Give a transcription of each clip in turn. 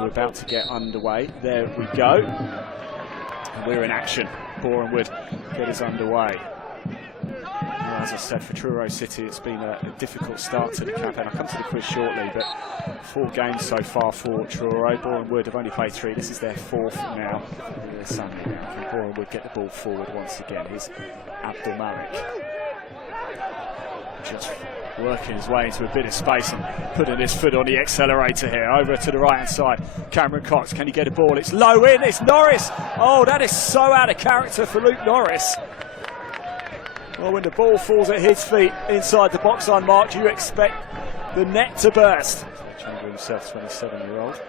we're about to get underway. There we go. And we're in action. Boreham Wood get us underway. Well, as I said, for Truro City, it's been a difficult start to the campaign. I'll come to the quiz shortly, but 4 games so far for Truro. Boreham Wood have only played 3. This is their 4th now. Sunday now. Can Boreham Wood get the ball forward once again? Here's Abdul Malik. Just working his way into a bit of space and putting his foot on the accelerator here. Over to the right-hand side. Cameron Cox, can he get a ball? It's low in, it's Norris. Oh, that is so out of character for Luke Norris. Well, when the ball falls at his feet inside the box line mark, you expect the net to burst. Chamber himself, 27-year-old.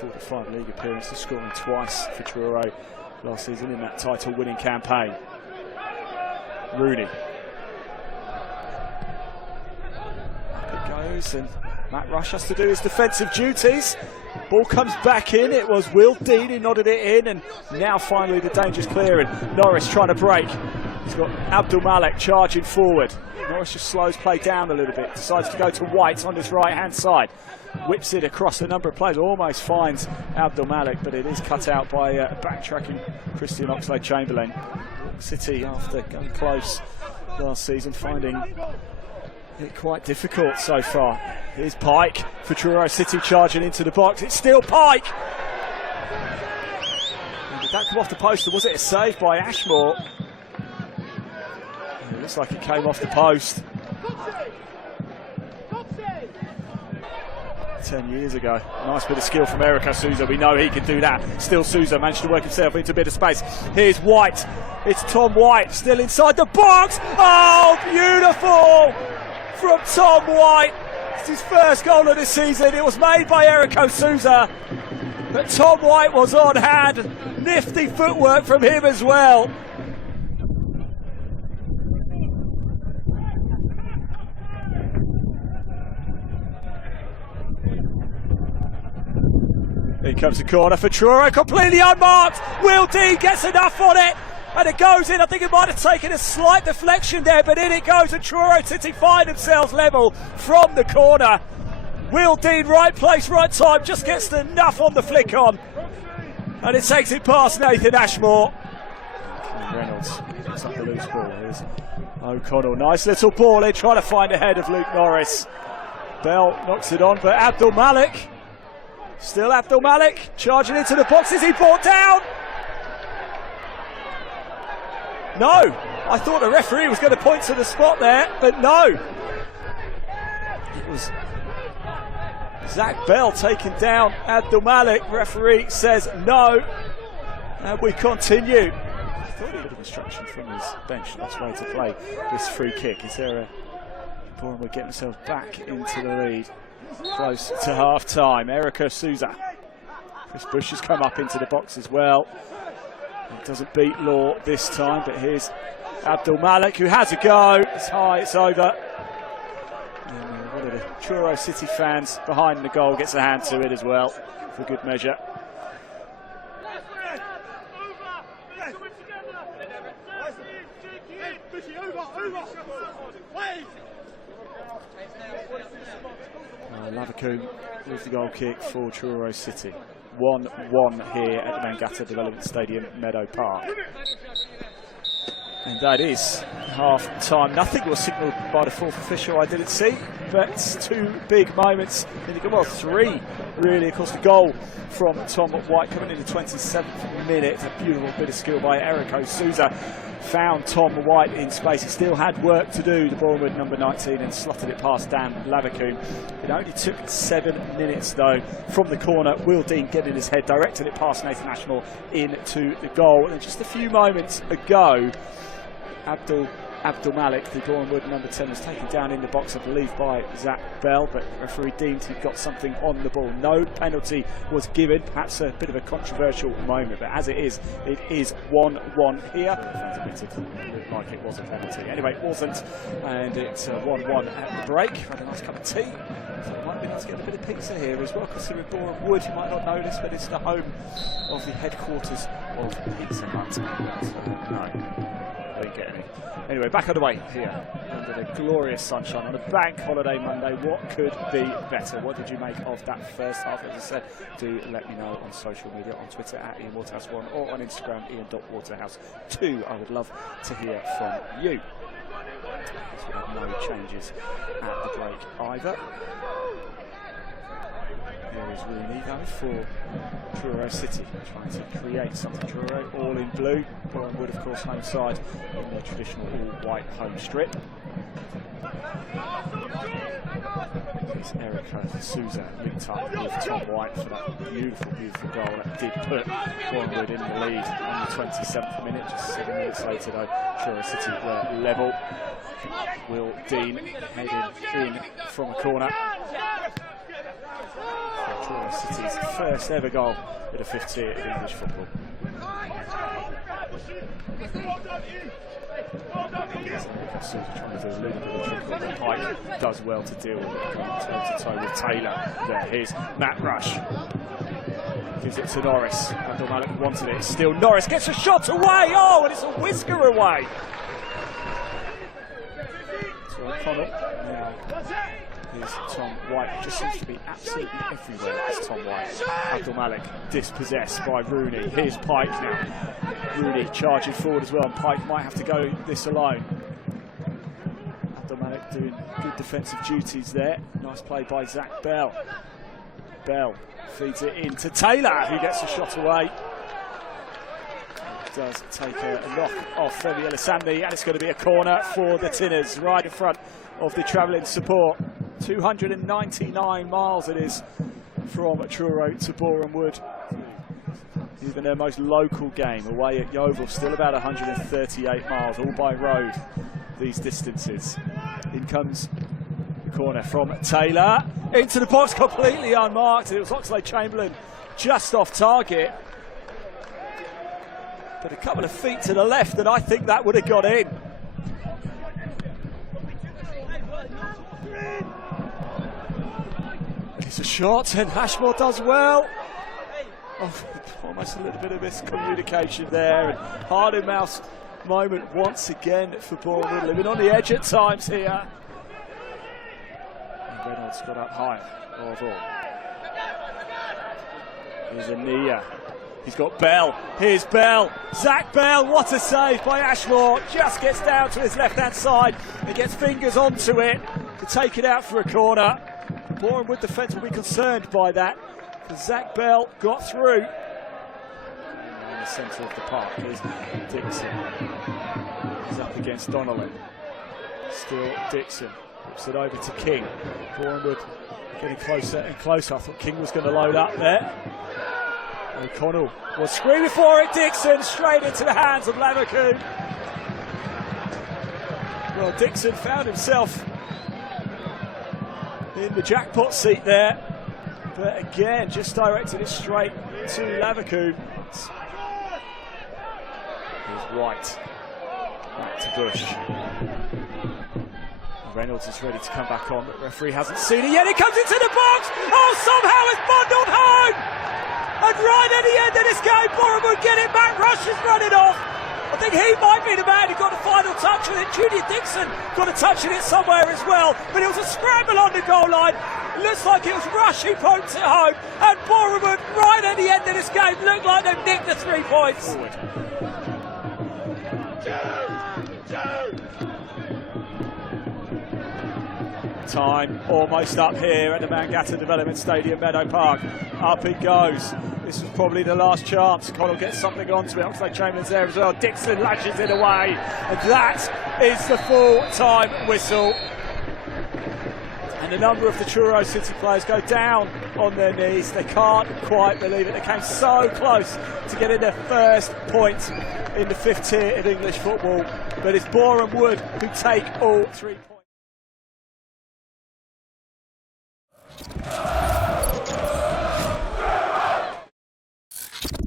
45 league appearances, scoring twice for Truro last season in that title-winning campaign. Rooney. Up it goes, and Matt Rush has to do his defensive duties. Ball comes back in. It was Will Dean who nodded it in, and now finally the danger's clearing. Norris trying to break. He's got Abdul Malik charging forward. Norris just slows play down a little bit. Decides to go to White on this right-hand side. Whips it across a number of players. Almost finds Abdul Malik, but it is cut out by backtracking Christian Oxlade-Chamberlain. City, after going close last season, finding it quite difficult so far. Here's Pike for Truro City charging into the box. It's still Pike! And did that come off the post, or was it a save by Ashmore? It looks like it came off the post 10 years ago. Nice bit of skill from Erico Souza. We know he can do that. Still Souza managed to work himself into a bit of space. Here's White. It's Tom White still inside the box. Oh, beautiful from Tom White. It's his first goal of the season. It was made by Erico Souza, but Tom White was on hand. Nifty footwork from him as well. Here comes the corner for Truro, completely unmarked. Will Dean gets enough on it, and it goes in. I think it might have taken a slight deflection there, but in it goes, and Truro City find themselves level from the corner. Will Dean, right place, right time, just gets enough on the flick on, and it takes it past Nathan Ashmore. Reynolds picks up the loose ball. Here's O'Connell, nice little ball in, trying to find a head of Luke Norris. Bell knocks it on, but Abdul Malik. Still Abdul Malik charging into the box. Is he brought down? No. I thought the referee was going to point to the spot there, but no. It was Zach Bell taking down Abdul Malik. Referee says no. And we continue. I thought a bit of instruction from his bench. That's way to play this free kick. Is there a Boreham Wood getting themselves back into the lead? Close to half time. Erico Souza. Chris Bush has come up into the box as well. It doesn't beat Law this time, but here's Abdul Malik, who has a go. It's high, it's over. And one of the Truro City fans behind the goal gets a hand to it as well, for good measure. Lavacoon with the goal kick for Truro City. 1-1 here at the Mangata Development Stadium, Meadow Park. And that is half time. Nothing was signalled by the fourth official, I didn't see, but 2 big moments in the, well, 3 really. Of course, the goal from Tom White coming in the 27th minute. A beautiful bit of skill by Erico Souza. Found Tom White in space. He still had work to do, the Boreham Wood number 19, and slotted it past Dan Lavacoon. It only took 7 minutes though from the corner. Will Dean getting his head, directed it past Nathan Ashmore into the goal. And just a few moments ago, Abdul Malik, the Boreham Wood number 10, was taken down in the box, I believe, by Zach Bell, but the referee deemed he got something on the ball. No penalty was given, perhaps a bit of a controversial moment, but as it is 1-1 here. Fans admitted it looked like it was a penalty. Anyway, it wasn't, and it's 1-1 at the break. Had a nice cup of tea, so it might be nice to get a bit of pizza here as well, considering Boreham Wood, you might not know this, but it's the home of the headquarters of Pizza Hut. So, no. I didn't get any. Anyway, back on the way here under the glorious sunshine on a bank holiday Monday. What could be better? What did you make of that first half? As I said, do let me know on social media, on Twitter at IanWaterhouse1 or on Instagram Ian.Waterhouse2. I would love to hear from you. We have no changes at the break either. Here is Rooney though for Truro City, trying to create something. Truro all in blue. Boreham Wood, of course, home side in their traditional all-white home strip. Here's Erica Souza linked up with Tom White for that beautiful, beautiful goal that did put Boreham Wood in the lead on the 27th minute. Just 7 minutes later, though, Truro City were level. Will Dean heading in from a corner. Truro City's first ever goal at the 5th tier of English football. Trying to do a little bit of trick, but Pike does well to deal with it, going toe-to-toe with Taylor. There, here's Matt Rush. Gives it to Norris. Abdul Malik wanted it. Still Norris gets a shot away. Oh, and it's a whisker away. So O'Connell. Now, here's Tom White. Just seems to be absolutely everywhere. It's Tom White. Abdul Malik dispossessed by Rooney. Here's Pike now. Rooney charging forward as well, and Pike might have to go this alone. Abdul Malik doing good defensive duties there. Nice play by Zach Bell. Bell feeds it in to Taylor, who gets a shot away. Does take a knock off Femi Elisandi, and it's going to be a corner for the Tinners, right in front of the travelling support. 299 miles it is from Truro to Boreham Wood. Even their most local game away at Yeovil, still about 138 miles, all by road, these distances. In comes the corner from Taylor, into the box, completely unmarked. It was Oxlade-Chamberlain just off target. But a couple of feet to the left, and I think that would have got in. It's a shot, and Ashmore does well. Oh, almost a little bit of miscommunication there, and hard in mouth moment once again for Boreham Wood, living on the edge at times here. And Reynolds got up high. Here's Ania. He's got Bell. Here's Bell. Zach Bell. What a save by Ashmore. Just gets down to his left-hand side and gets fingers onto it to take it out for a corner. The Boreham Wood defence will be concerned by that, because Zach Bell got through. In the centre of the park is Dixon. He's up against Donnelly. Still Dixon. Whips it over to King. Boreham Wood getting closer and closer. I thought King was going to load up there. O'Connell was screaming for it. Dixon straight into the hands of Leverkusen. Well, Dixon found himself in the jackpot seat there, but again just directed it straight to Leverkusen. Here's White, back to Bush. Reynolds is ready to come back on, but the referee hasn't seen it yet. It comes into the box. Oh, somehow it's bundled home. And right at the end of this game, Boreham Wood get it back. Rush is running off. I think he might be the man who got the final touch with it. Julian Dixon got a touch in it somewhere as well. But it was a scramble on the goal line. Looks like it was Rush who poked it home. And Boreham Wood, right at the end of this game, looked like they've nicked the 3 points. Time almost up here at the Mangata Development Stadium, Meadow Park. Up it goes. This was probably the last chance. Connell gets something onto it. Oxlade-Chamberlain's there as well. Dixon lashes it away. And that is the full-time whistle. And a number of the Truro City players go down on their knees. They can't quite believe it. They came so close to getting their first point in the 5th tier of English football. But it's Boreham Wood who take all 3 points.